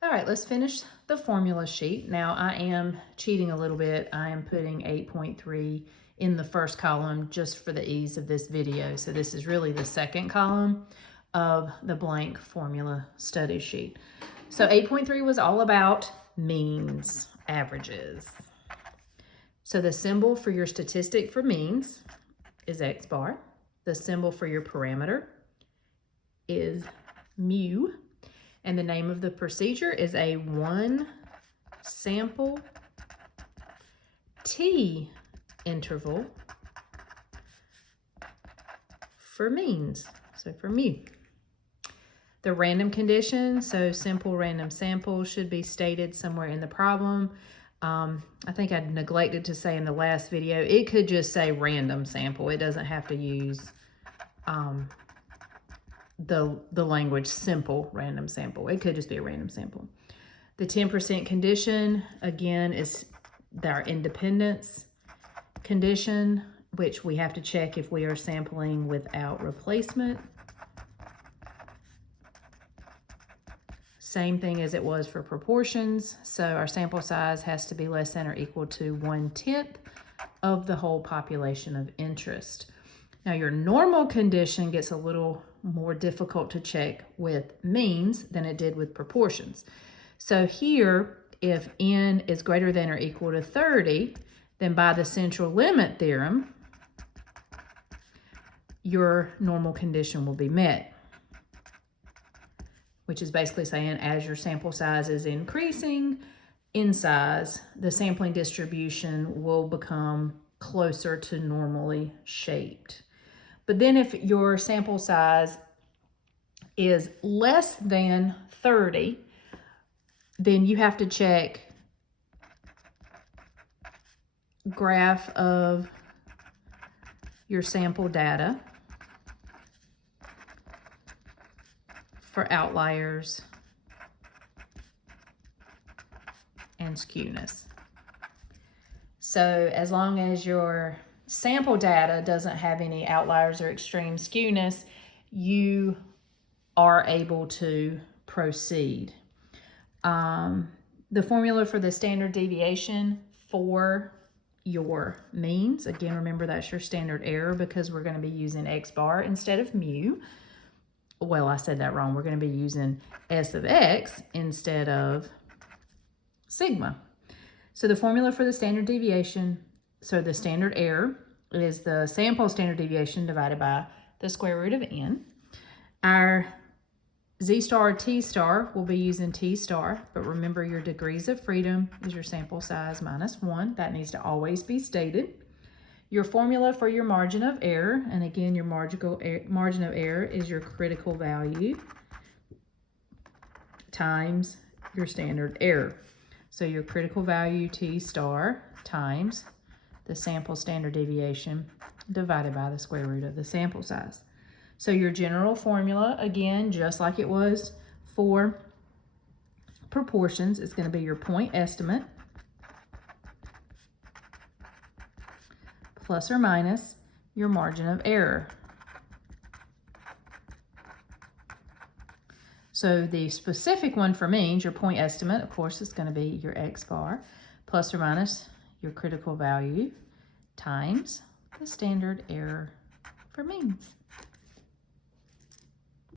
All right, let's finish the formula sheet. Now I am cheating a little bit. I am putting 8.3 in the first column just for the ease of this video. So this is really the second column of the blank formula study sheet. So 8.3 was all about means, averages. So the symbol for your statistic for means is X bar. The symbol for your parameter is mu. And the name of the procedure is a one sample t interval for means, so for mu. The random condition, so simple random sample, should be stated somewhere in the problem. I think I neglected to say in the last video, it could just say random sample. It doesn't have to use the language simple random sample. It could just be a random sample. The 10% condition, again, is our independence condition, which we have to check if we are sampling without replacement. Same thing as it was for proportions. So our sample size has to be less than or equal to 1/10 of the whole population of interest. Now your normal condition gets a little more difficult to check with means than it did with proportions. So here, if n is greater than or equal to 30, then by the central limit theorem, your normal condition will be met, which is basically saying as your sample size is increasing in size, the sampling distribution will become closer to normally shaped. But then if your sample size is less than 30, then you have to check graph of your sample data for outliers and skewness. So as long as your sample data doesn't have any outliers or extreme skewness, you are able to proceed. The formula for the standard deviation for your means, again, remember that's your standard error because we're going to be using X bar instead of mu. Well, I said that wrong. We're going to be using S of X instead of sigma. So the formula for the standard deviation, so the standard error is the sample standard deviation divided by the square root of n. Our Z star or T star will be using T star, but remember your degrees of freedom is your sample size minus 1. That needs to always be stated. Your formula for your margin of error, and again, your margin of error is your critical value times your standard error. So your critical value T star times the sample standard deviation divided by the square root of the sample size. So your general formula, again, just like it was for proportions, is going to be your point estimate plus or minus your margin of error. So the specific one for means, your point estimate, of course, is going to be your X bar plus or minus your critical value times the standard error for means.